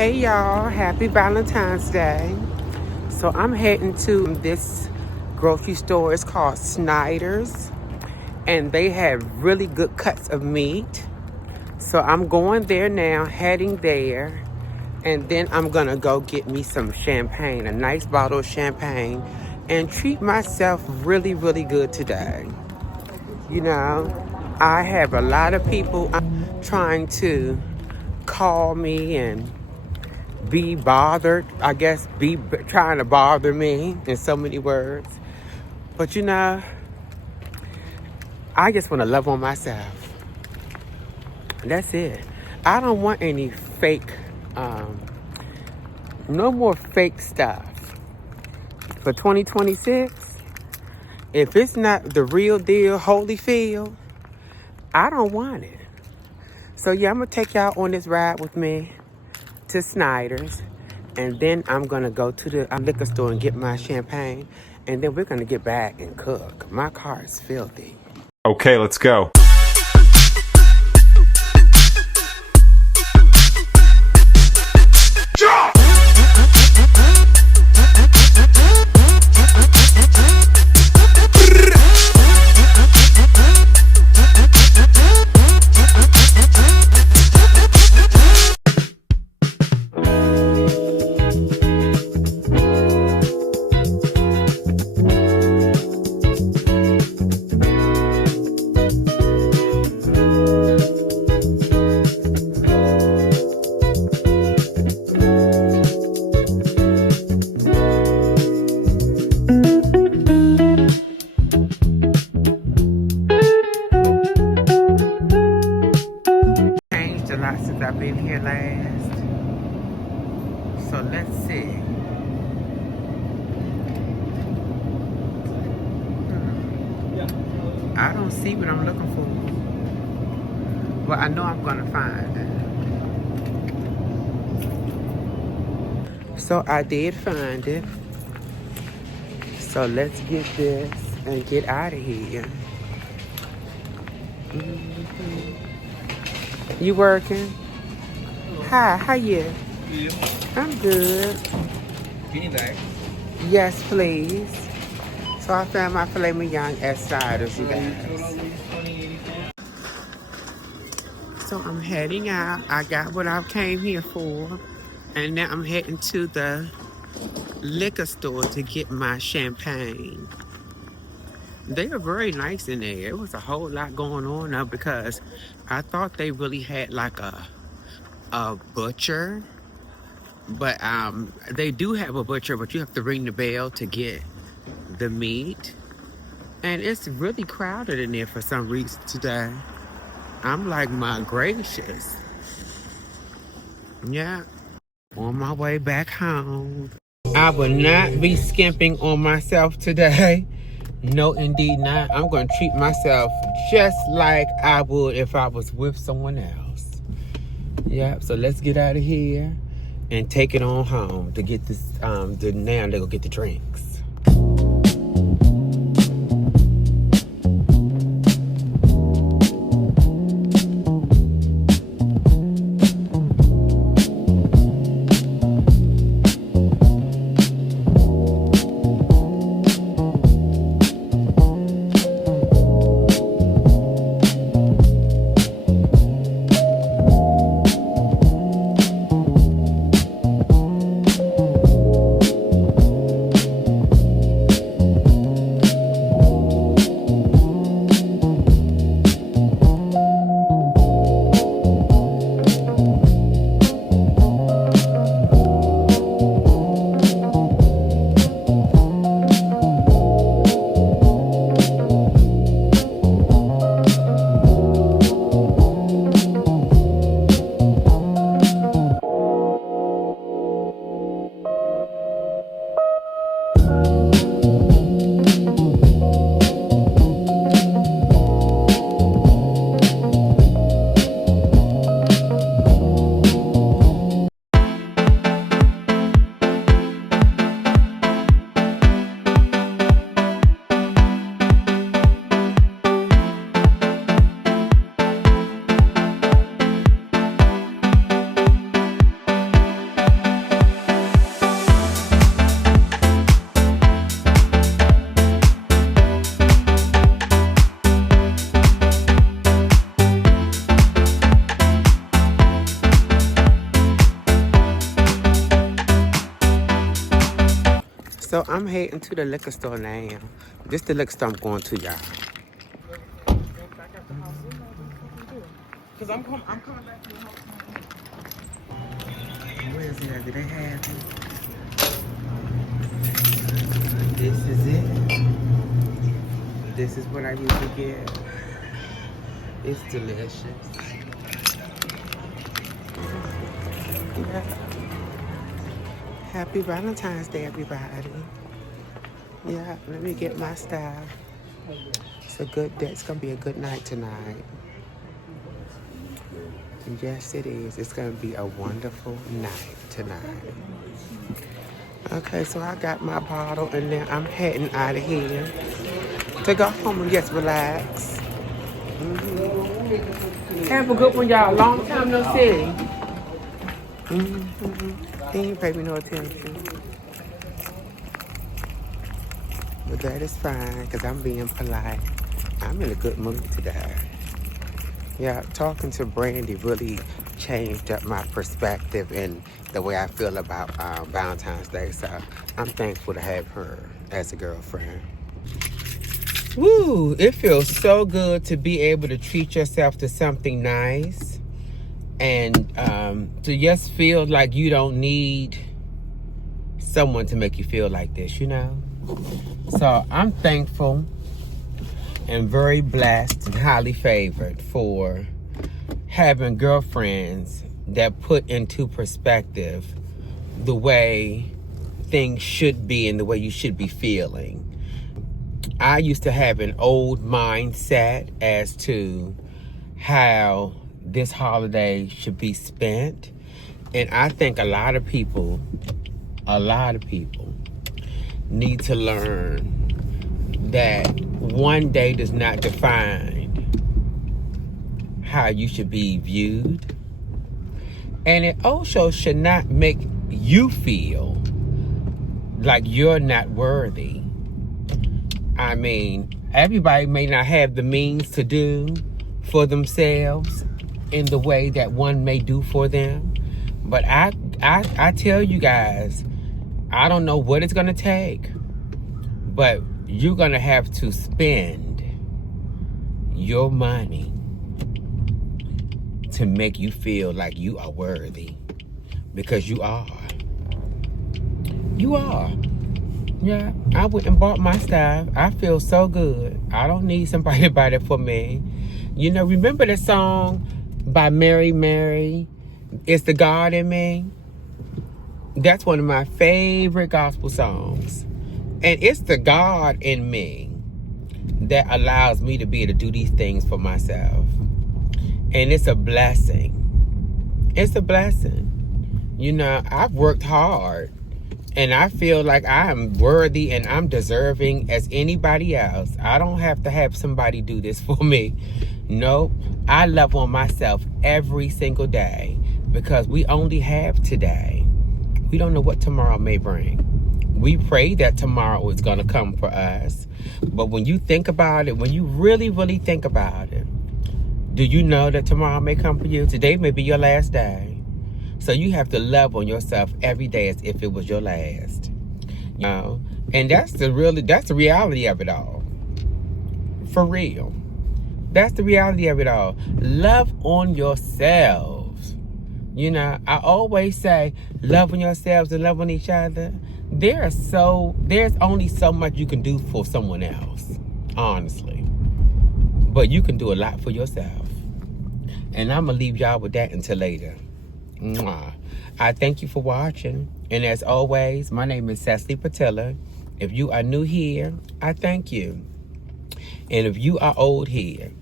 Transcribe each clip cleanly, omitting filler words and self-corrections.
Hey y'all, happy Valentine's Day. So I'm heading to this grocery store. It's called Snyder's, and they have really good cuts of meat. So I'm going there now, heading there, and then I'm gonna go get me some champagne, a nice bottle of champagne, and treat myself really, really good today. You know, I have a lot of people trying to call me and be bothered, I guess, be trying to bother me in so many words. But I just want to love on myself. That's it. I don't want any fake, no more fake stuff. For 2026, if it's not the real deal, Holyfield, I don't want it. So yeah, I'm going to take y'all on this ride with me to Snyder's, and then I'm gonna go to the liquor store and get my champagne, and then we're gonna get back and cook. My car is filthy. Okay, let's go. Changed a lot since I've been here last. So let's see. I don't see what I'm looking for. Well, I know I'm gonna find it. So I did find it. So let's get this and get out of here. You working? Hi, how you? You? I'm good. Beanie bag. Yes, please. So I found my filet mignon at Snyder's, you guys. So I'm heading out. I got what I came here for. And now I'm heading to the liquor store to get my champagne. They are very nice in there. It was a whole lot going on now because I thought they really had like a butcher. But they do have a butcher, but you have to ring the bell to get the meat. And it's really crowded in there for some reason today. I'm like, my gracious. Yeah. On my way back home. I will not be skimping on myself today. No, indeed not. I'm going to treat myself just like I would if I was with someone else. Yeah, so let's get out of here and take it on home to get this, now to go get the drinks. So I'm heading to the liquor store now. This the liquor store I'm going to, y'all. Cause I'm coming back to the house. Where is it? Do they have it? This is it. This is what I usually get. It's delicious. Yeah. Happy Valentine's Day, everybody. Yeah, let me get my stuff. It's a good day. It's gonna be a good night tonight. Yes, it is. It's gonna be a wonderful night tonight. Okay, so I got my bottle and then I'm heading out of here to go home and just relax. Have a good one, y'all. Long time no see. He ain't pay me no attention. But that is fine, because I'm being polite. I'm in a good mood today. Yeah, talking to Brandy really changed up my perspective and the way I feel about Valentine's Day. So I'm thankful to have her as a girlfriend. Woo! It feels so good to be able to treat yourself to something nice and to just feel like you don't need someone to make you feel like this, you know? So I'm thankful and very blessed and highly favored for having girlfriends that put into perspective the way things should be and the way you should be feeling. I used to have an old mindset as to how this holiday should be spent. And I think a lot of people need to learn that one day does not define how you should be viewed. And it also should not make you feel like you're not worthy. I mean, everybody may not have the means to do for themselves in the way that one may do for them. But I tell you guys, I don't know what it's gonna take, but you're gonna have to spend your money to make you feel like you are worthy, because you are. You are. Yeah, I went and bought my stuff. I feel so good. I don't need somebody to buy that for me. You know, remember the song by Mary Mary, It's the God in Me? That's one of my favorite gospel songs. And it's the God in me that allows me to be able to do these things for myself. And it's a blessing. It's a blessing. You know, I've worked hard. And I feel like I am worthy and I'm deserving as anybody else. I don't have to have somebody do this for me. No, I love on myself every single day because we only have today. We don't know what tomorrow may bring. We pray that tomorrow is going to come for us. But when you think about it, when you really, really think about it, do you know that tomorrow may come for you? Today may be your last day. So you have to love on yourself every day as if it was your last. You know? And that's the reality of it all. For real. That's the reality of it all. Love on yourselves. You know, I always say love on yourselves and love on each other. There's only so much you can do for someone else, honestly. But you can do a lot for yourself. And I'm going to leave y'all with that until later. Mwah. I thank you for watching. And as always, my name is Cecily Patilla. If you are new here, I thank you. And if you are old here,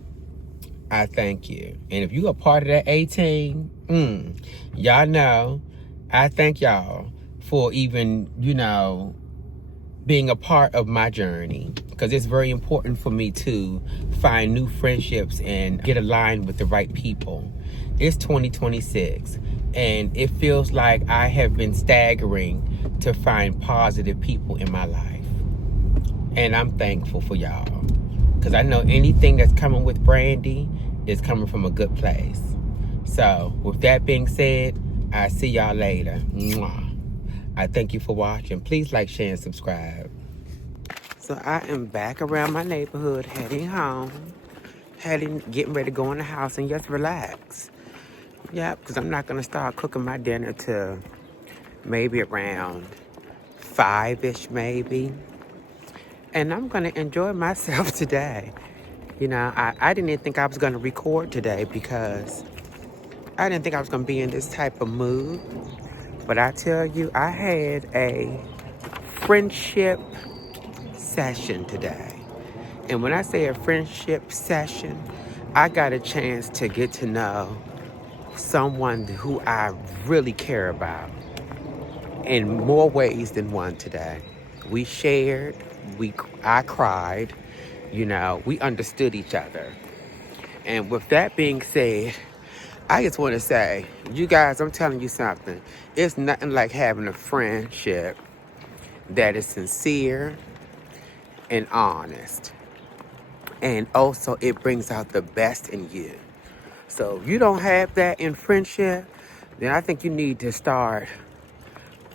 I thank you. And if you are part of that 18, y'all know, I thank y'all for even, you know, being a part of my journey. Because it's very important for me to find new friendships and get aligned with the right people. It's 2026. And it feels like I have been staggering to find positive people in my life. And I'm thankful for y'all. Because I know anything that's coming with Brandy is coming from a good place. So, with that being said, I'll see y'all later. Mwah. I thank you for watching. Please like, share, and subscribe. So I am back around my neighborhood, heading home. Getting ready to go in the house and just relax. Yeah, because I'm not going to start cooking my dinner till maybe around 5-ish maybe. And I'm going to enjoy myself today. You know, I didn't even think I was going to record today because I didn't think I was going to be in this type of mood. But I tell you, I had a friendship session today. And when I say a friendship session, I got a chance to get to know someone who I really care about in more ways than one today. We shared, I cried, you know, we understood each other. And with that being said, I just want to say, you guys, I'm telling you something. It's nothing like having a friendship that is sincere and honest. And also, it brings out the best in you. So if you don't have that in friendship, then I think you need to start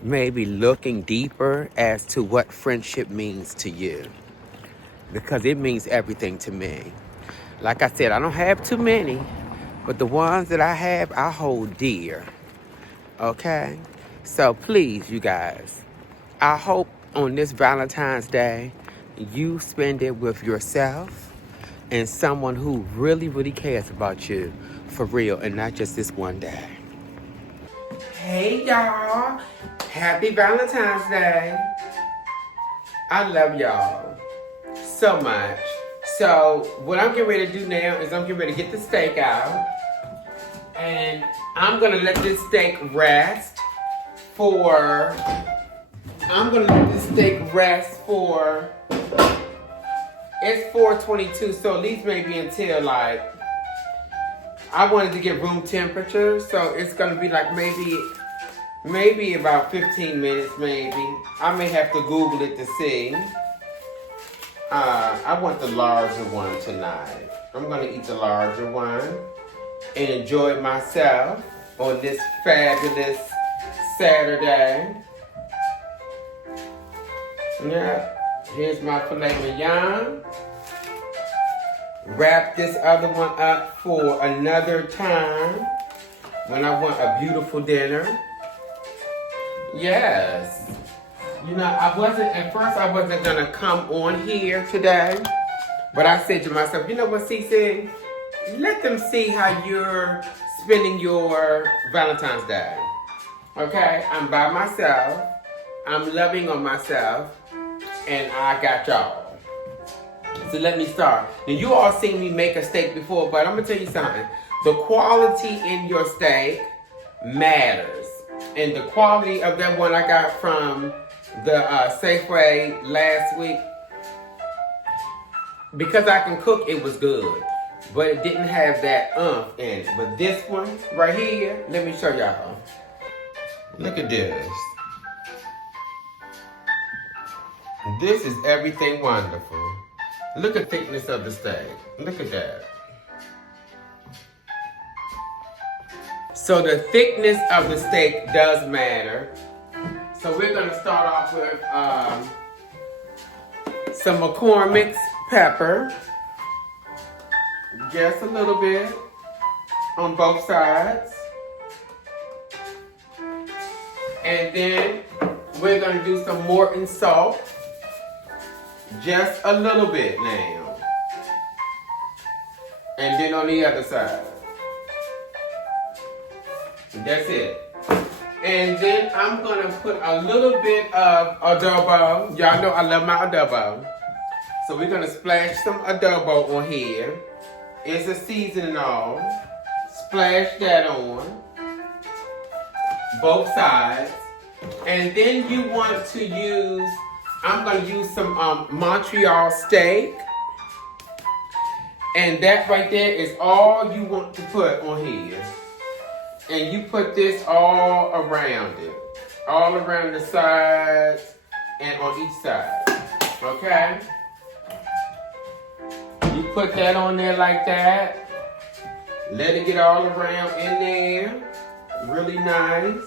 maybe looking deeper as to what friendship means to you. Because it means everything to me. Like I said, I don't have too many, but the ones that I have, I hold dear. Okay? So please, you guys, I hope on this Valentine's Day, you spend it with yourself and someone who really, really cares about you for real and not just this one day. Hey, y'all. Happy Valentine's Day. I love y'all so much. So what I'm getting ready to do now is I'm getting ready to get the steak out. And I'm going to let this steak rest for... It's 4:22, so at least maybe until like, I wanted to get room temperature, so it's gonna be like maybe about 15 minutes maybe. I may have to Google it to see. I want the larger one tonight. I'm gonna eat the larger one and enjoy myself on this fabulous Saturday. Yeah. Here's my filet mignon. Wrap this other one up for another time when I want a beautiful dinner. Yes. You know, at first I wasn't gonna come on here today, but I said to myself, you know what, Cece? Let them see how you're spending your Valentine's Day. Okay? I'm by myself. I'm loving on myself. And I got y'all. So let me start. Now you all seen me make a steak before, but I'm gonna tell you something. The quality in your steak matters. And the quality of that one I got from the Safeway last week, because I can cook, it was good. But it didn't have that in it. But this one right here, let me show y'all. Look at this. This is everything wonderful. Look at the thickness of the steak. Look at that. So the thickness of the steak does matter. So we're gonna start off with some McCormick's pepper. Just a little bit on both sides. And then we're gonna do some Morton salt. Just a little bit now. And then on the other side. That's it. And then I'm gonna put a little bit of adobo. Y'all know I love my adobo. So we're gonna splash some adobo on here. It's a seasoning all. Splash that on. Both sides. And then you want to use, I'm going to use some Montreal steak. And that right there is all you want to put on here. And you put this all around it. All around the sides and on each side. Okay? You put that on there like that. Let it get all around in there. Really nice.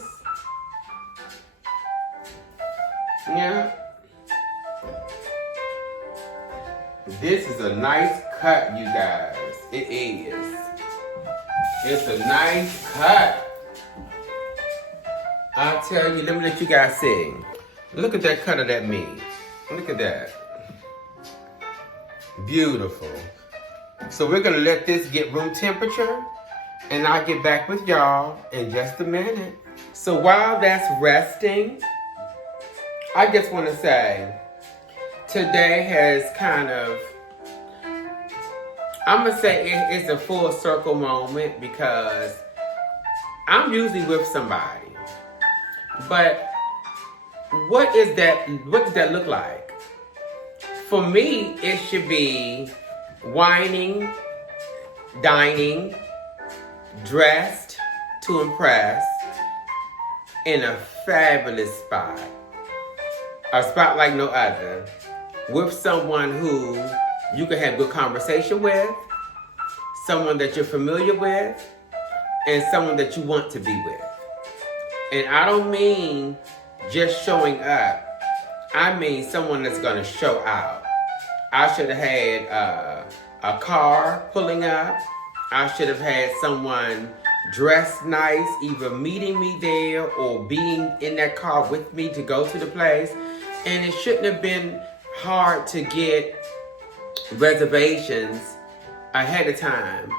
Yeah. This is a nice cut, you guys. It is. It's a nice cut. I'll tell you, let me let you guys see. Look at that cut of that meat. Look at that. Beautiful. So we're gonna let this get room temperature, and I'll get back with y'all in just a minute. So while that's resting, I just wanna say, today has kind of, I'm gonna say it's a full circle moment because I'm usually with somebody. But what does that look like? For me, it should be whining, dining, dressed to impress in a fabulous spot. A spot like no other. With someone who you can have good conversation with, someone that you're familiar with, and someone that you want to be with. And I don't mean just showing up. I mean someone that's gonna show out. I should have had a car pulling up. I should have had someone dressed nice, either meeting me there or being in that car with me to go to the place. And it shouldn't have been hard to get reservations ahead of time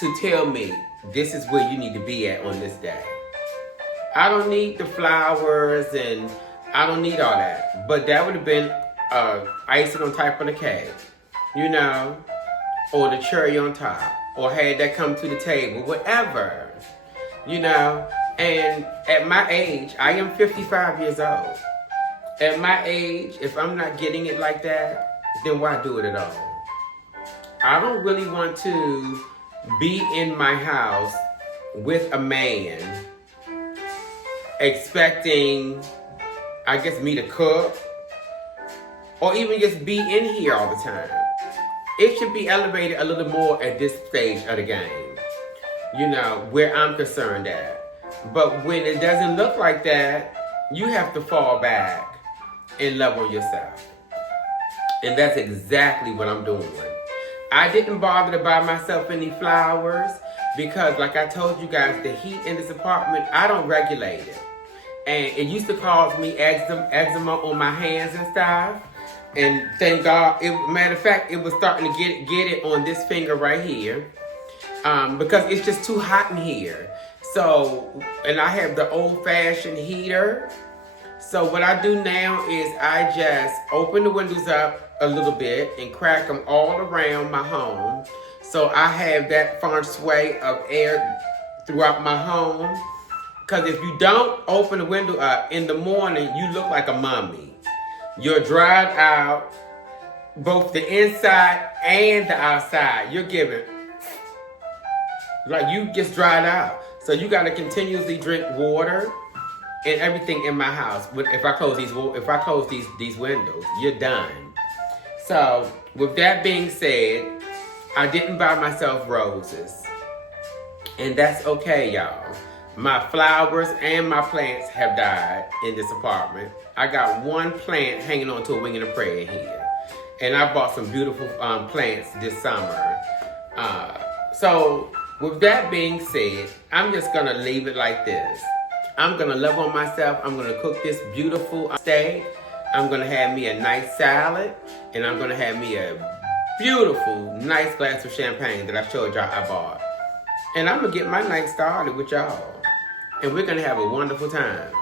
to tell me this is where you need to be at on this day. I don't need the flowers and I don't need all that. But that would have been icing on top of the cake, you know, or the cherry on top, or had that come to the table, whatever, you know. And at my age, I am 55 years old. At my age, if I'm not getting it like that, then why do it at all? I don't really want to be in my house with a man expecting, I guess, me to cook or even just be in here all the time. It should be elevated a little more at this stage of the game, you know, where I'm concerned at. But when it doesn't look like that, you have to fall back and love on yourself. And that's exactly what I'm doing. I didn't bother to buy myself any flowers because, like I told you guys, the heat in this apartment, I don't regulate it. And it used to cause me eczema on my hands and stuff. And thank God, matter of fact, it was starting to get it on this finger right here. Because it's just too hot in here. So, and I have the old-fashioned heater. So what I do now is I just open the windows up a little bit and crack them all around my home. So I have that feng shui of air throughout my home. Because if you don't open the window up in the morning, you look like a mummy. You're dried out, both the inside and the outside. You're giving, like you just dried out. So you got to continuously drink water and everything in my house. If I close these windows, you're done. So with that being said, I didn't buy myself roses. And that's okay, y'all. My flowers and my plants have died in this apartment. I got one plant hanging on to a wing and a prayer here. And I bought some beautiful plants this summer. So with that being said, I'm just gonna leave it like this. I'm gonna love on myself. I'm gonna cook this beautiful steak. I'm gonna have me a nice salad. And I'm gonna have me a beautiful, nice glass of champagne that I showed y'all I bought. And I'm gonna get my night started with y'all. And we're gonna have a wonderful time.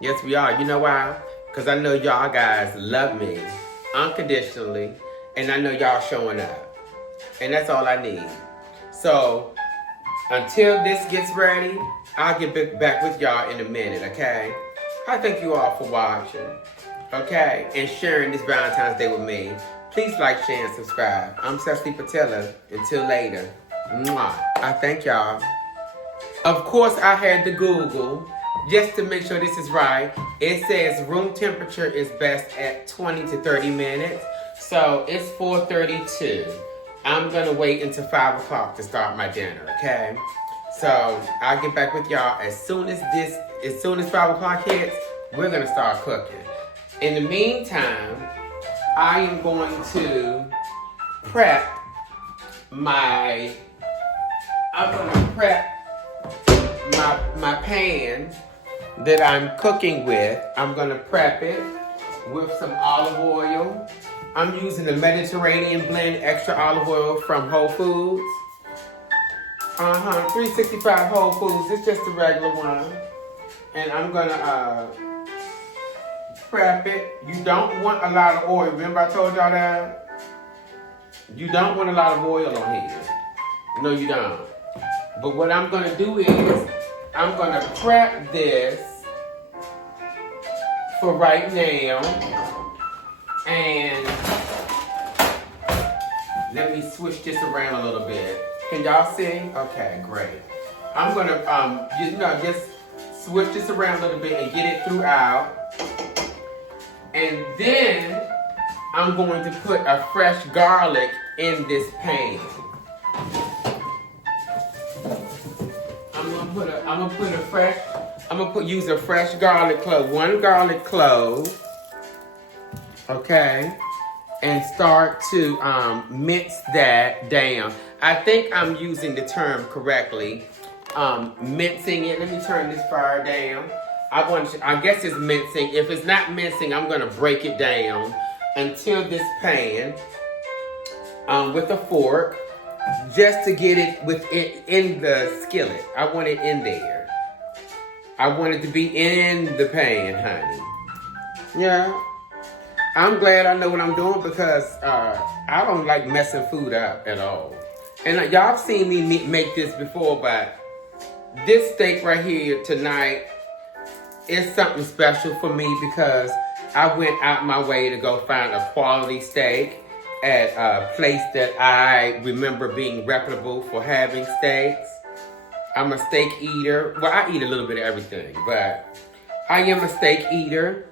Yes, we are. You know why? Because I know y'all guys love me unconditionally. And I know y'all showing up. And that's all I need. So, until this gets ready, I'll get back with y'all in a minute, okay? I thank you all for watching, okay? And sharing this Valentine's Day with me. Please like, share, and subscribe. I'm Cecily Patella. Until later. Mwah. I thank y'all. Of course, I had to Google just to make sure this is right. It says room temperature is best at 20 to 30 minutes. So it's 4:32. I'm gonna wait until 5 o'clock to start my dinner, okay? So I'll get back with y'all as soon as 5 o'clock hits. we're gonna start cooking. In the meantime, I am going to prep my pan that I'm cooking with. I'm gonna prep it with some olive oil. I'm using the Mediterranean blend extra olive oil from Whole Foods. 365 Whole Foods, it's just a regular one. And I'm gonna prep it. You don't want a lot of oil. Remember I told y'all that? You don't want a lot of oil on here. No, you don't. But what I'm gonna do is, I'm gonna prep this for right now. And let me switch this around a little bit. Can y'all see? Okay, great. I'm gonna just switch this around a little bit and get it throughout. And then I'm going to put a fresh garlic in this pan. Use a fresh garlic clove, 1 garlic clove, okay, and start to mince that down. I think I'm using the term correctly. Mincing it. Let me turn this fire down. I guess it's mincing. If it's not mincing, I'm gonna break it down until this pan with a fork, just to get it in the skillet. I want it in there. I want it to be in the pan, honey. Yeah. I'm glad I know what I'm doing because I don't like messing food up at all. And y'all seen me make this before, but this steak right here tonight is something special for me because I went out my way to go find a quality steak at a place that I remember being reputable for having steaks. I'm a steak eater. Well, I eat a little bit of everything, but I am a steak eater,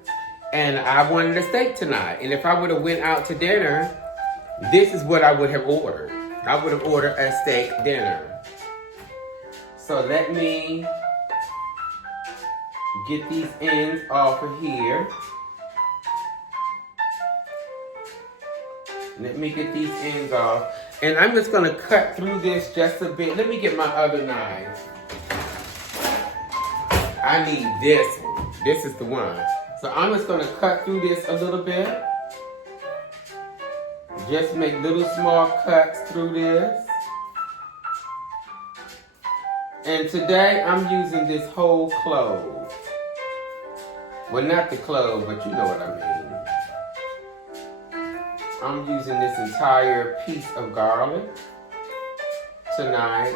and I wanted a steak tonight. And if I would have went out to dinner, this is what I would have ordered. I would have ordered a steak dinner. So let me get these ends off of here. Let me get these ends off. And I'm just gonna cut through this just a bit. Let me get my other knife. I need this one. This is the one. So I'm just gonna cut through this a little bit. Just make little small cuts through this. And today I'm using this whole clove. Well, not the clove, but you know what I mean. I'm using this entire piece of garlic tonight.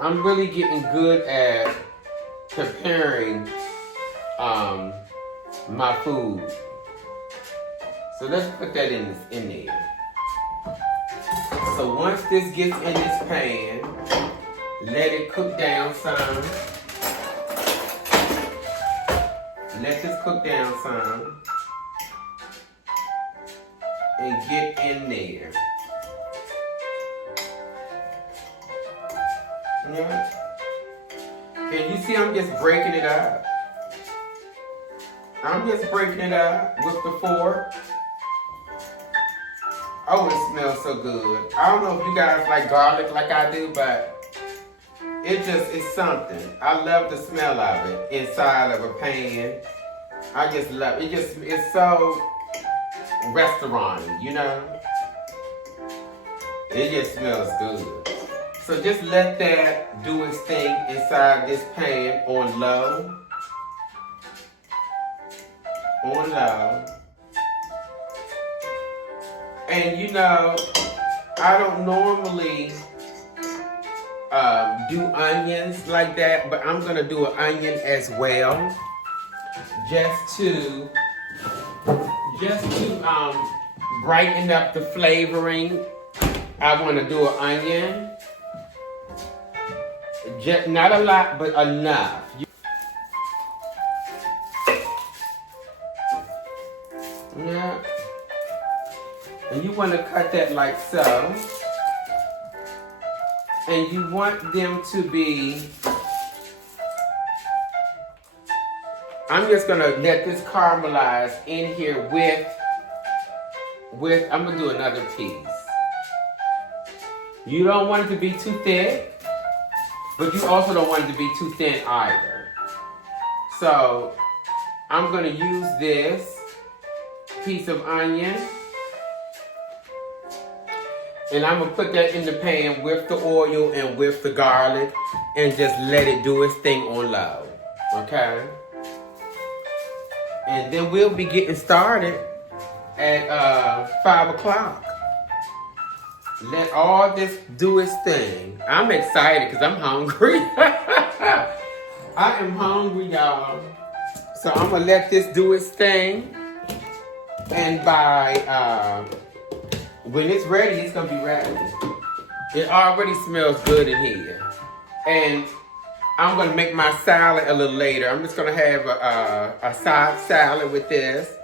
I'm really getting good at preparing my food. So let's put that in there. So once this gets in this pan, let it cook down some. Let this cook down some. And get in there. Yeah. And you see I'm just breaking it up. I'm just breaking it up with the fork. Oh, it smells so good. I don't know if you guys like garlic like I do, but it's something. I love the smell of it inside of a pan. I just love it. It's so restaurant, you know? It just smells good. So just let that do its thing inside this pan on low. On low. And you know, I don't normally do onions like that, but I'm gonna do an onion as well. Just to brighten up the flavoring. I wanna do an onion. Just, not a lot, but enough. Yeah. And you want to cut that like so. And you want them to be I'm just gonna let this caramelize in here with, I'm gonna do another piece. You don't want it to be too thick, but you also don't want it to be too thin either. So I'm gonna use this piece of onion, and I'm gonna put that in the pan with the oil and with the garlic and just let it do its thing on low, okay? And then we'll be getting started at 5 o'clock. Let all this do its thing. I'm excited because I'm hungry. I am hungry, y'all. So I'm gonna let this do its thing. And by when it's ready, it's gonna be ready. It already smells good in here. And I'm gonna make my salad a little later. I'm just gonna have a side salad with this.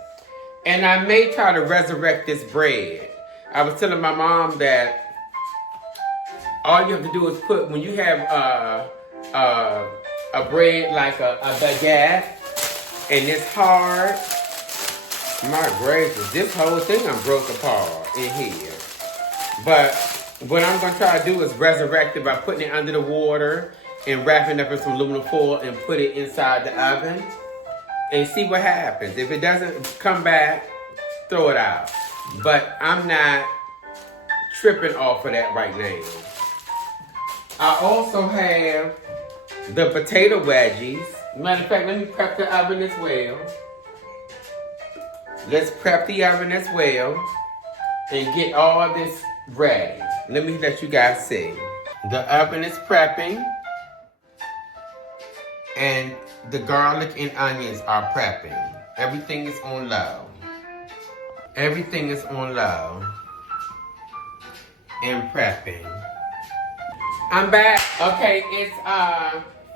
And I may try to resurrect this bread. I was telling my mom that all you have to do is put, when you have a bread like a baguette and it's hard, my gracious, this whole thing I'm broke apart in here. But what I'm gonna try to do is resurrect it by putting it under the water and wrapping it up in some aluminum foil and put it inside the oven and see what happens. If it doesn't come back, throw it out. But I'm not tripping off of that right now. I also have the potato wedgies. Matter of fact, let me prep the oven as well. Let's prep the oven as well and get all this ready. Let me let you guys see. The oven is prepping and the garlic and onions are prepping. Everything is on low. Everything is on low and prepping. I'm back. Okay, it's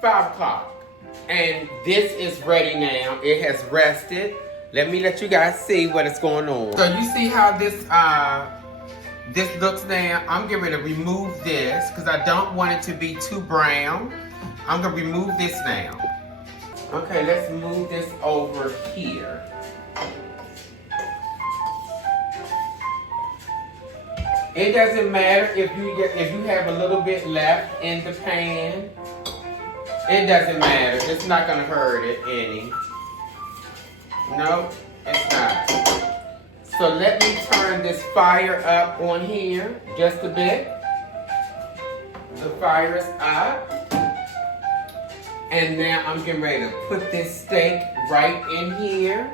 5 o'clock and this is ready now. It has rested. Let me let you guys see what is going on. So you see how this looks now? I'm getting ready to remove this because I don't want it to be too brown. I'm gonna remove this now. Okay, let's move this over here. It doesn't matter if you have a little bit left in the pan. It doesn't matter. It's not gonna hurt it any. No, it's not. So let me turn this fire up on here just a bit. The fire is up. And now I'm getting ready to put this steak right in here.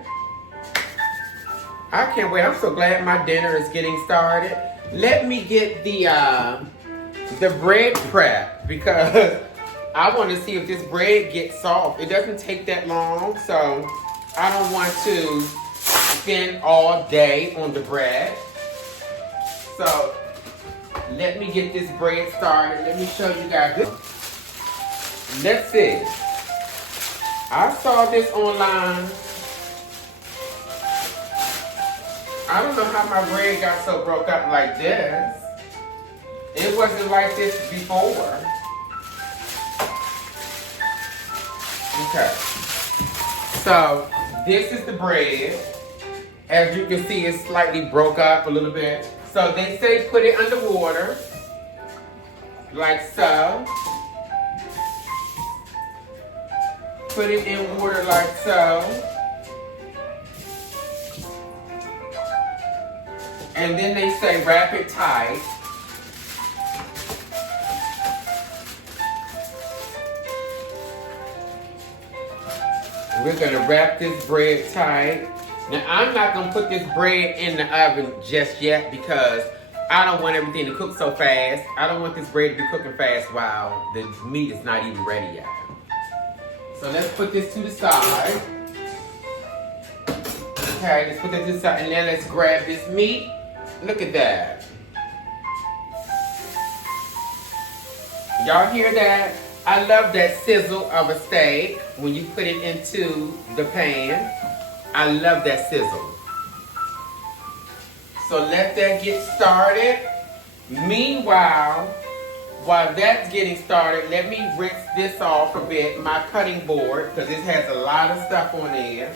I can't wait. I'm so glad my dinner is getting started. Let me get the bread prep because I want to see if this bread gets soft. It doesn't take that long, so I don't want to spend all day on the bread. So let me get this bread started. Let me show you guys this. Let's see. I saw this online. I don't know how my bread got so broke up like this. It wasn't like this before. Okay. So this is the bread. As you can see, it's slightly broke up a little bit. So they say put it under water, like so. Put it in water like so. And then they say wrap it tight. We're gonna wrap this bread tight. Now I'm not gonna put this bread in the oven just yet because I don't want everything to cook so fast. I don't want this bread to be cooking fast while the meat is not even ready yet. So let's put this to the side. Okay, let's put this to the side and then let's grab this meat. Look at that. Y'all hear that? I love that sizzle of a steak when you put it into the pan. I love that sizzle. So let that get started. Meanwhile, while that's getting started, let me rinse this off a bit, my cutting board, because it has a lot of stuff on there.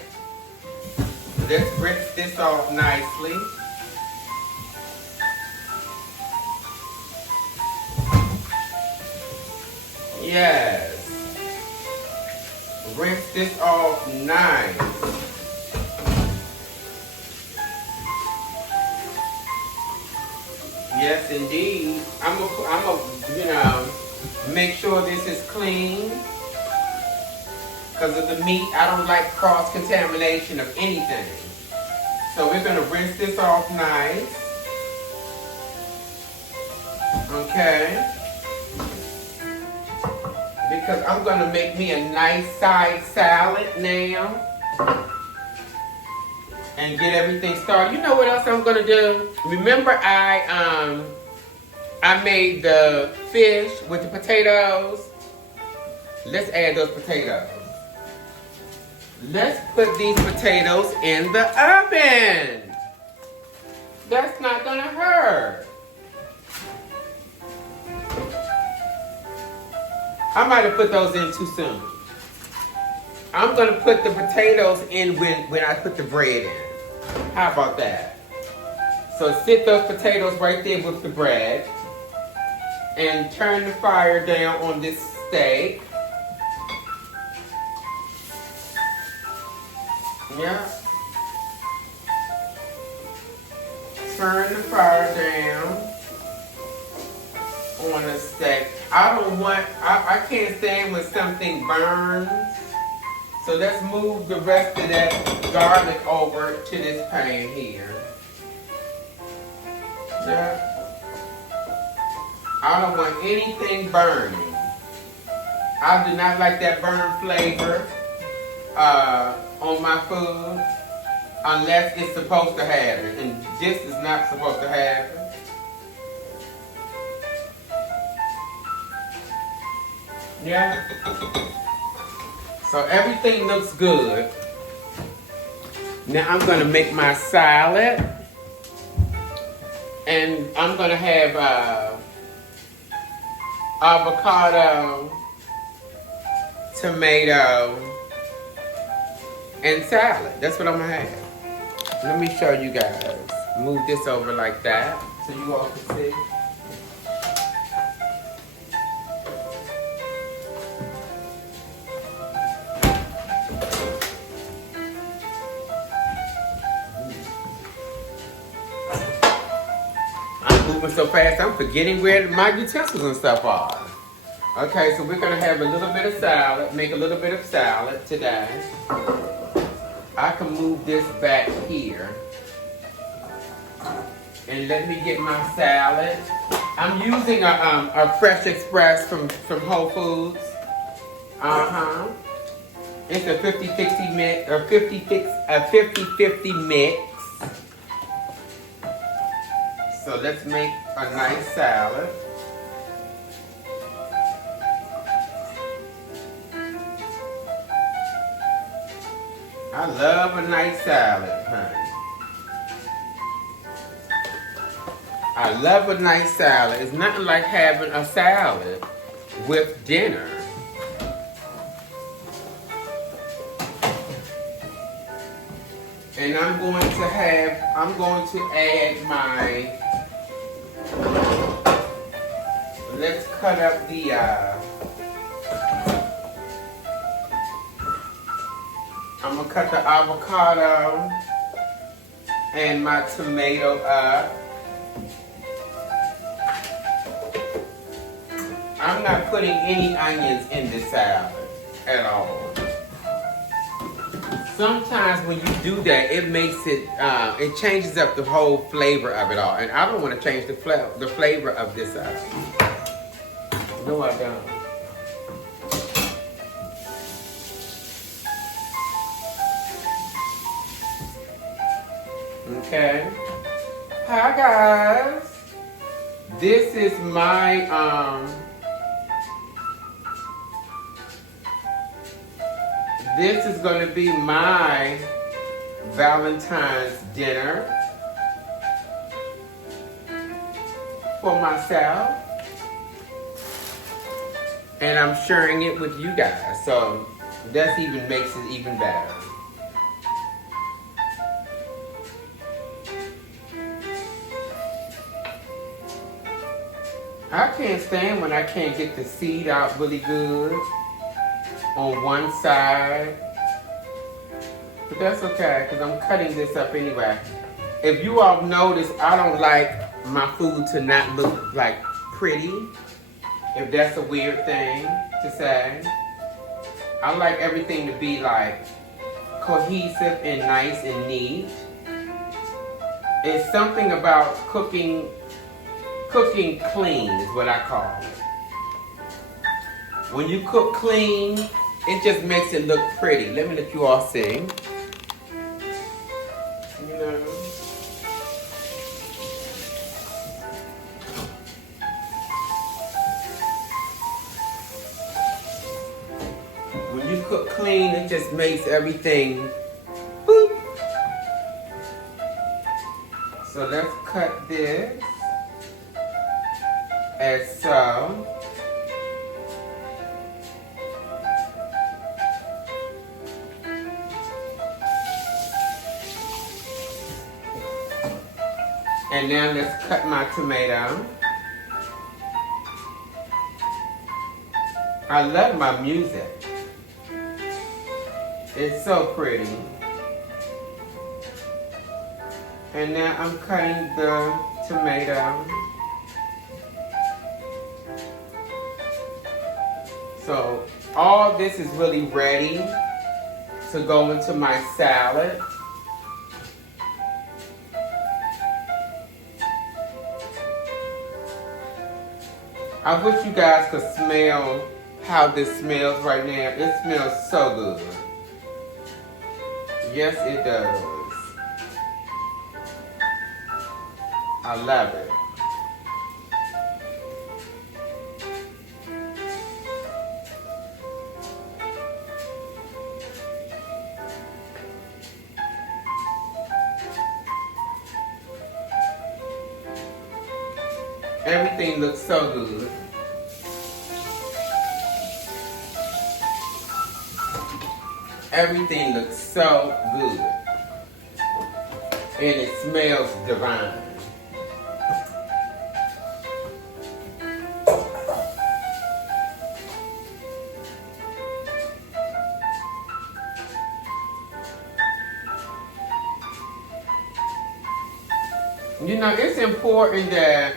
Let's rinse this off nicely. Yes. Rinse this off nice. Yes, indeed. I'm a, make sure this is clean. Because of the meat, I don't like cross-contamination of anything. So we're going to rinse this off nice. Okay. Because I'm going to make me a nice side salad now. And get everything started. You know what else I'm going to do? Remember I made the fish with the potatoes? Let's add those potatoes. Let's put these potatoes in the oven. That's not gonna hurt. I might have put those in too soon. I'm gonna put the potatoes in when I put the bread in. How about that? So sit those potatoes right there with the bread and turn the fire down on this steak. Yeah. Turn the fire down on the steak. I can't stand when something burns. So let's move the rest of that garlic over to this pan here. Yeah. I don't want anything burning. I do not like that burn flavor on my food unless it's supposed to have it, and this is not supposed to have it. Yeah. So everything looks good. Now I'm gonna make my salad, and I'm gonna have avocado, tomato, and salad. That's what I'm gonna have. Let me show you guys. Move this over like that so you all can see. I'm moving so fast, I'm forgetting where my utensils and stuff are. Okay, so we're gonna have a little bit of salad, make a little bit of salad today. I can move this back here. And let me get my salad. I'm using a Fresh Express from Whole Foods. It's a 50-50 mix, or 50-50 mix. So let's make a nice salad. I love a nice salad, honey. I love a nice salad. It's nothing like having a salad with dinner. And I'm going to add my, let's cut up the, I'm gonna cut the avocado and my tomato up. I'm not putting any onions in this salad at all. Sometimes when you do that, it makes it, it changes up the whole flavor of it all. And I don't want to change the flavor of this salad. No, I don't. Okay. Hi guys. This is my this is going to be my Valentine's dinner for myself. and I'm sharing it with you guys. So that even makes it even better. I can't stand when I can't get the seed out really good on one side. But that's okay, because I'm cutting this up anyway. If you all notice, I don't like my food to not look like pretty. If that's a weird thing to say. I like everything to be like cohesive and nice and neat. It's something about cooking clean is what I call it. When you cook clean, it just makes it look pretty. Let me let you all see. You know. When you cook clean, it just makes everything boop. So let's cut this as so. And now let's cut my tomato. I love my music. It's so pretty. And now I'm cutting the tomato. So all this is really ready to go into my salad. I wish you guys could smell how this smells right now. It smells so good. Yes, it does. I love it. Everything looks so good. Everything looks so good. And it smells divine. You know, it's important that,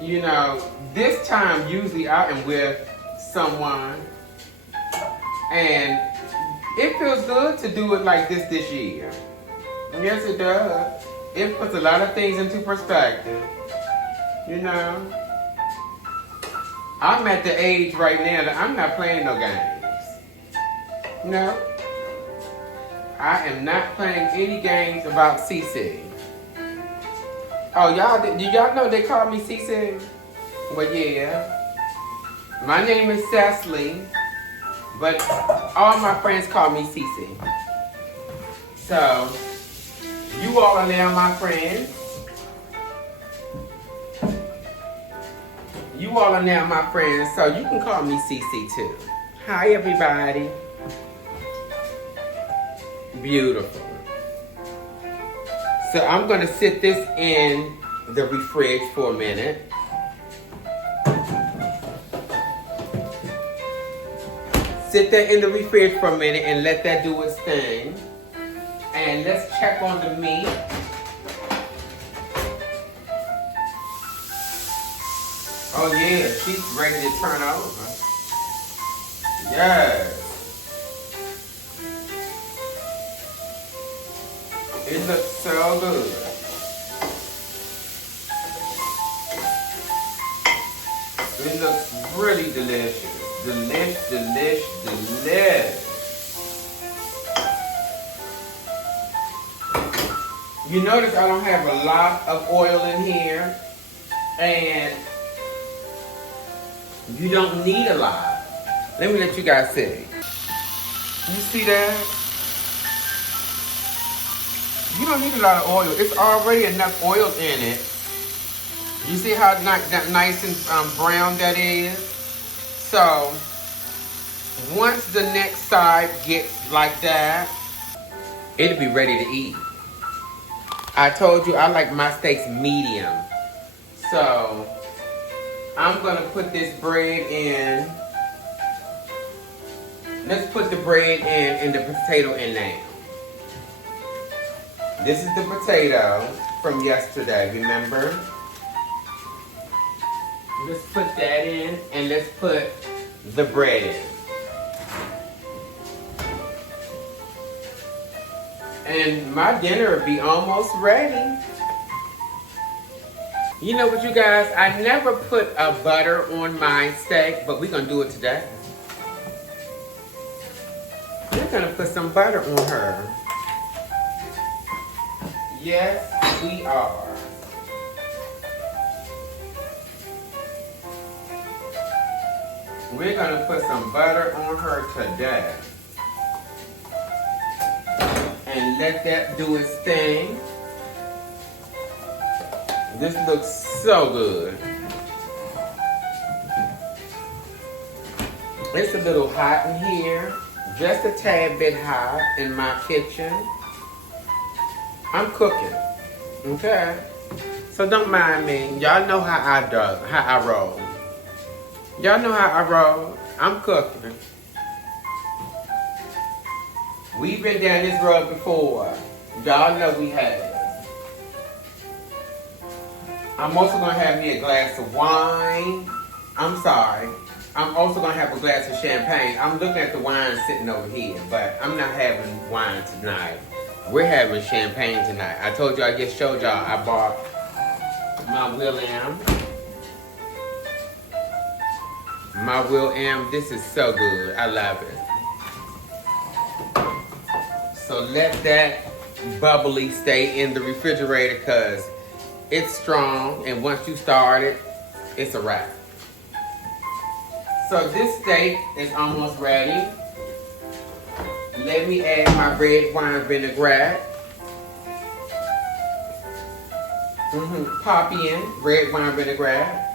you know, this time usually I am with someone, and it feels good to do it like this year. Yes, it does. It puts a lot of things into perspective. You know, I'm at the age right now that I'm not playing no games. No, I am not playing any games about CC. Oh, do y'all know they call me CC? Well, yeah. My name is Cecily, but all my friends call me CC. So, you all are now my friends. You all are now my friends, so you can call me CC too. Hi, everybody. Beautiful. So I'm going to sit this in the fridge for a minute. Sit that in the fridge for a minute and let that do its thing. And let's check on the meat. Oh yeah, she's ready to turn over. Yes. It looks so good. It looks really delicious. Delish. You notice I don't have a lot of oil in here, and you don't need a lot. Let me let you guys see. You see that? You don't need a lot of oil. It's already enough oil in it. You see how nice and brown that is? So once the next side gets like that, it'll be ready to eat. I told you I like my steaks medium. So I'm gonna put this bread in. Let's put the bread in and the potato in now. This is the potato from yesterday, remember? Let's put that in and let's put the bread in. And my dinner will be almost ready. You know what, you guys? I never put a butter on my steak, but we're gonna do it today. We're gonna put some butter on her. Yes, we are. We're gonna put some butter on her today. And let that do its thing. This looks so good. It's a little hot in here. Just a tad bit hot in my kitchen. I'm cooking, okay? So don't mind me. Y'all know how I roll. Y'all know how I roll. I'm cooking. We've been down this road before. Y'all know we have. I'm also gonna have me a glass of wine. I'm sorry. I'm also gonna have a glass of champagne. I'm looking at the wine sitting over here, but I'm not having wine tonight. We're having champagne tonight. I told you, I just showed y'all I bought my William. My William, this is so good. I love it. So let that bubbly stay in the refrigerator because it's strong, and once you start it, it's a wrap. So this steak is almost ready. Let me add my red wine vinaigrette. Pop in red wine vinaigrette.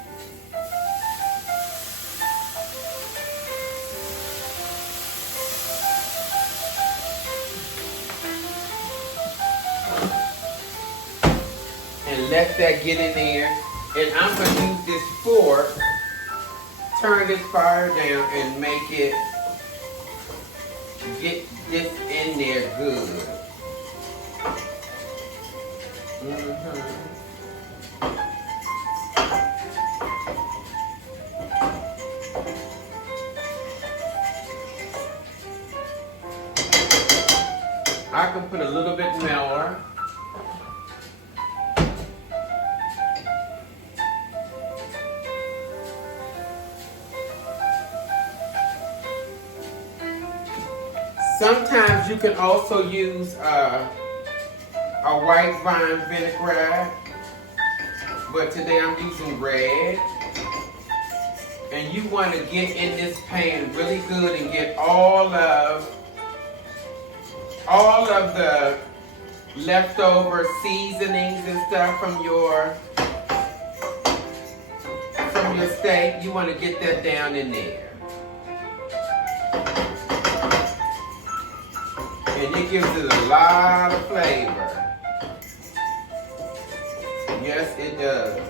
And let that get in there. And I'm going to use this fork, turn this fire down and make it, get this in there good. I can put a little bit more. Sometimes you can also use a white wine vinaigrette, but today I'm using red. And you want to get in this pan really good and get all of the leftover seasonings and stuff from your steak. You want to get that down in there. And it gives it a lot of flavor. Yes, it does.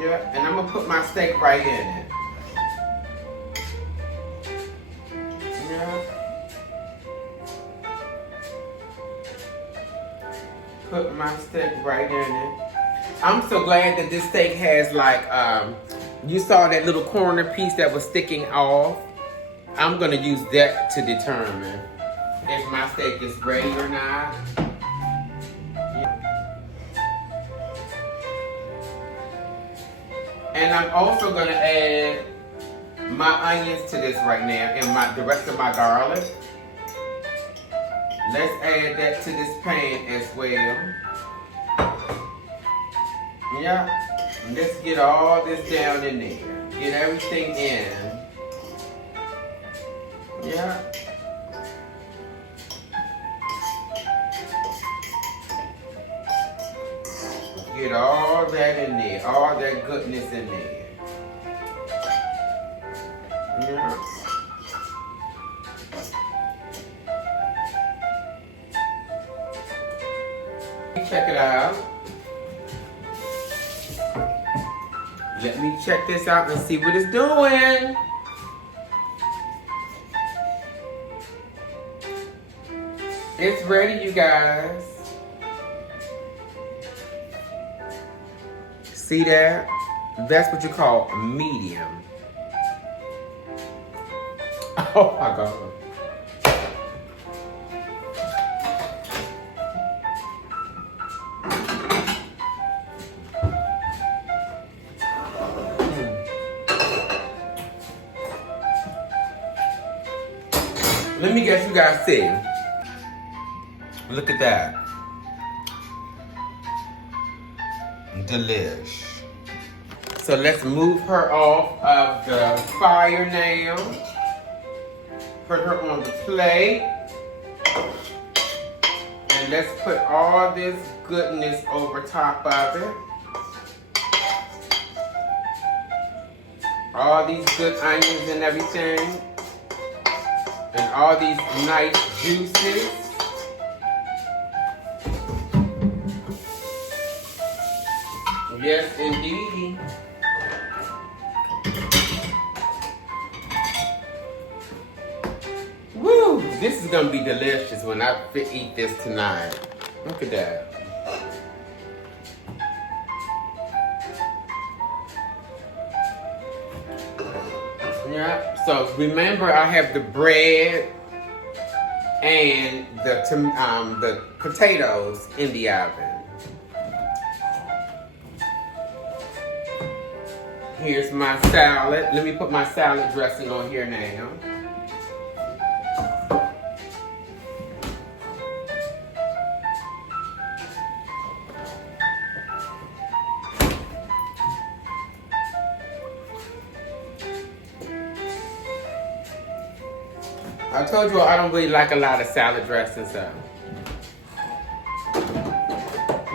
Yeah, and I'm gonna put my steak right in it. Yeah. Put my steak right in it. I'm so glad that this steak has like, you saw that little corner piece that was sticking off. I'm gonna use that to determine if my steak is ready or not. And I'm also gonna add my onions to this right now and the rest of my garlic. Let's add that to this pan as well. Yeah, let's get all this down in there. Get everything in. Yeah. get all that in there, all that goodness in there. Yeah. Check it out. Let me check this out and see what it's doing. It's ready, you guys. See that? That's what you call a medium. Oh my God. Let me guess, you guys see. Look at that. Delish. So let's move her off of the fire now. Put her on the plate. And let's put all this goodness over top of it. All these good onions and everything. And all these nice juices. Yes, indeed. Woo! This is gonna be delicious when I eat this tonight. Look at that. Yeah. So remember, I have the bread and the potatoes in the oven. Here's my salad. Let me put my salad dressing on here now. I told you I don't really like a lot of salad dressing, so.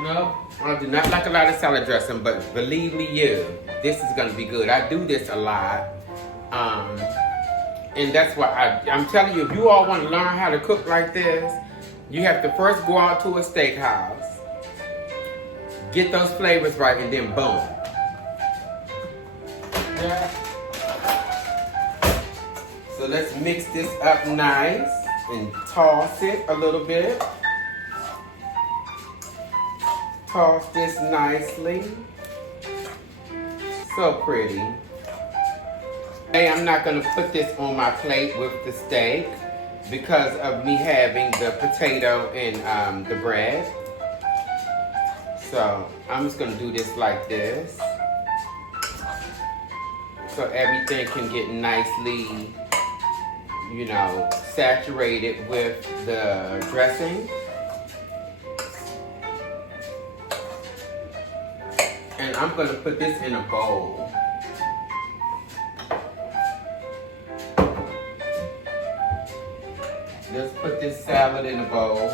No, I do not like a lot of salad dressing, but believe me, this is gonna be good. I do this a lot. And that's why I'm telling you, if you all want to learn how to cook like this, you have to first go out to a steakhouse, get those flavors right, and then boom. Yeah. So let's mix this up nice and toss it a little bit. Toss this nicely. So pretty. Hey, I'm not gonna put this on my plate with the steak because of me having the potato and the bread. So I'm just gonna do this like this. So everything can get nicely, you know, saturated with the dressing. And I'm gonna put this in a bowl. Let's put this salad in a bowl.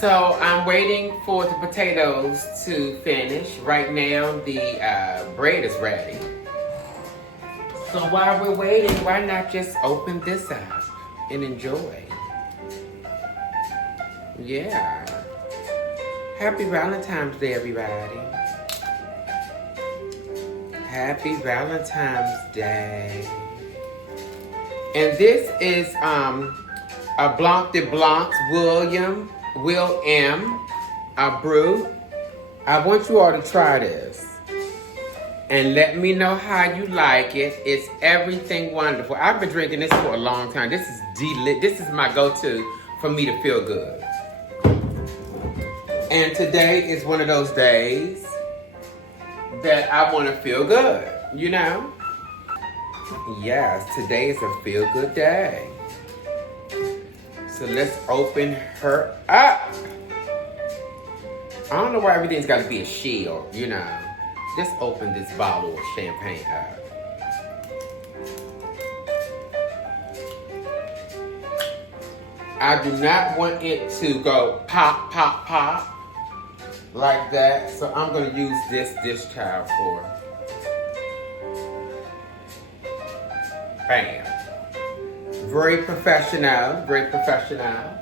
So I'm waiting for the potatoes to finish. Right now, the bread is ready. So while we're waiting, why not just open this up and enjoy? Yeah. Happy Valentine's Day, everybody. Happy Valentine's Day. And this is a Blanc de Blanc Will M. Brew. I want you all to try this and let me know how you like it. It's everything wonderful. I've been drinking this for a long time. This is my go-to for me to feel good. And today is one of those days that I want to feel good, you know? Yes, today is a feel good day. So let's open her up. I don't know why everything's got to be a shield, you know. Let's open this bottle of champagne up. I do not want it to go pop, pop, pop like that. So I'm going to use this dish towel for. Bam. Very professional, very professional.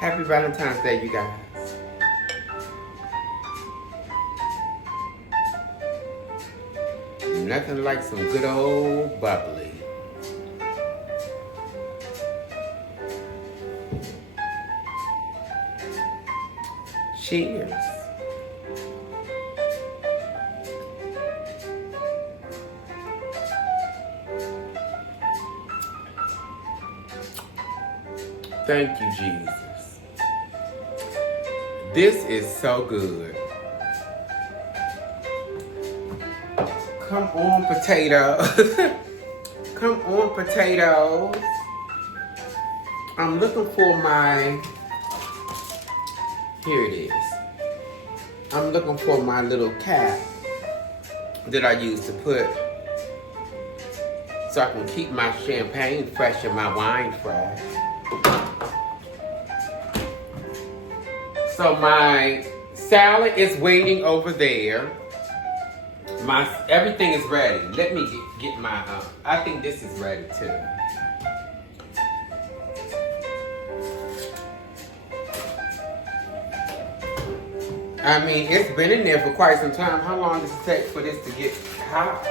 Happy Valentine's Day, you guys. Nothing like some good old bubbly. Cheers. Thank you, Jesus. This is so good. Come on, potatoes. Come on, potatoes. I'm looking for my, here it is. I'm looking for my little cap that I use to put so I can keep my champagne fresh and my wine fresh. So my salad is waiting over there. Everything is ready. Let me get my, I think this is ready too. I mean, it's been in there for quite some time. How long does it take for this to get hot?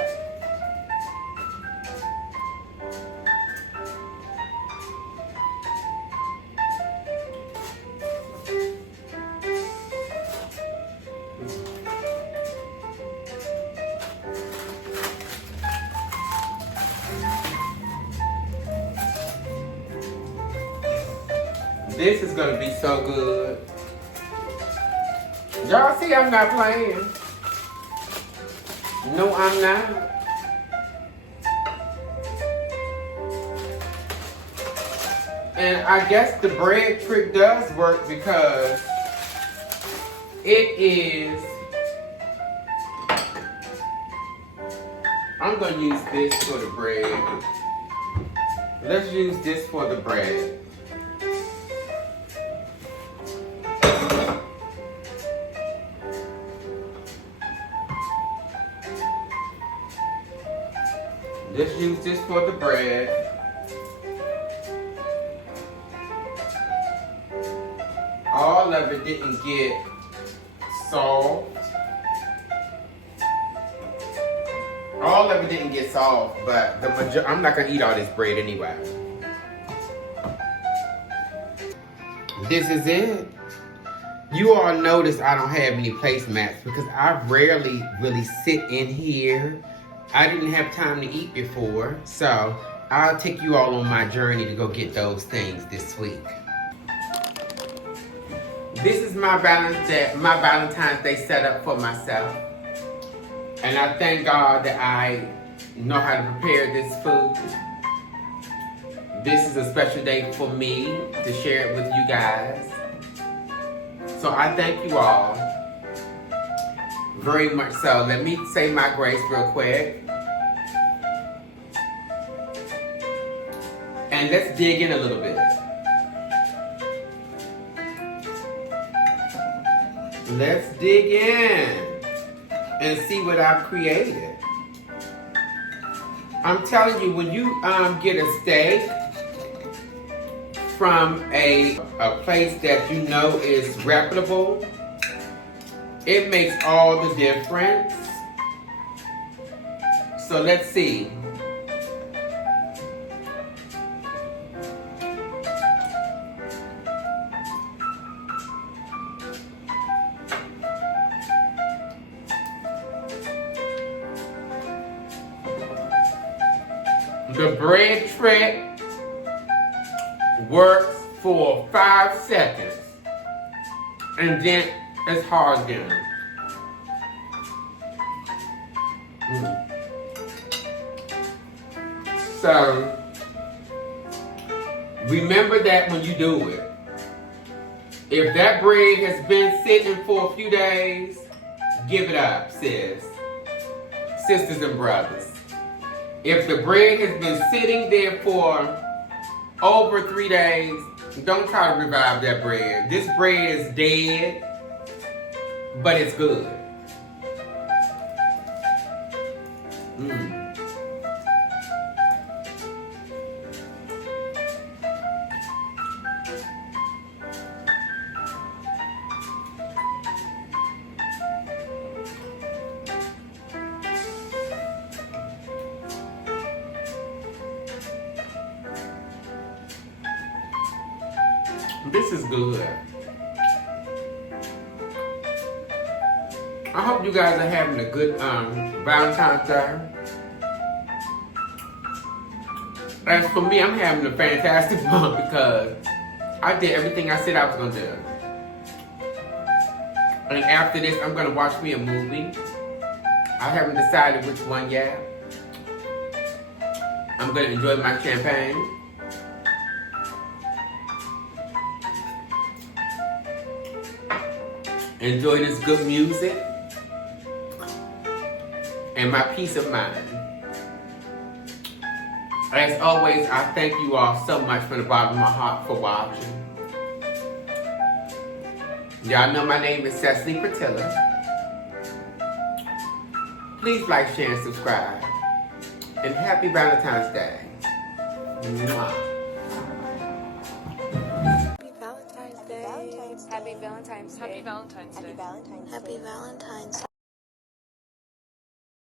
This is gonna be so good. Y'all see I'm not playing. No, I'm not. And I guess the bread trick does work because it is, I'm gonna use this for the bread. Let's use this for the bread. Let's use this for the bread. All of it didn't get soft. All of it didn't get soft, but I'm not gonna eat all this bread anyway. This is it. You all notice I don't have any placemats because I rarely really sit in here. I didn't have time to eat before, so I'll take you all on my journey to go get those things this week. This is my Valentine's Day setup for myself. And I thank God that I know how to prepare this food. This is a special day for me to share it with you guys. So I thank you all very much so. Let me say my grace real quick. And let's dig in a little bit. Let's dig in and see what I've created. I'm telling you, when you get a steak from a place that you know is reputable, it makes all the difference. So let's see. The bread trick works for 5 seconds, and then it's hard again. So, remember that when you do it. If that bread has been sitting for a few days, give it up, sis. Sisters and brothers. If the bread has been sitting there for over 3 days, don't try to revive that bread. This bread is dead, but it's good. This is good. I hope you guys are having a good Valentine's Day. As for me, I'm having a fantastic month because I did everything I said I was going to do. And after this, I'm going to watch me a movie. I haven't decided which one yet. I'm going to enjoy my champagne. Enjoy this good music and my peace of mind. As always, I thank you all so much from the bottom of my heart for watching. Y'all know my name is Cecily Pratilla. Please like, share, and subscribe. And happy Valentine's Day. Mwah. Happy Valentine's Day. Happy Valentine's Day. Happy Valentine's Day. Happy Valentine's Day. Happy Valentine's Day.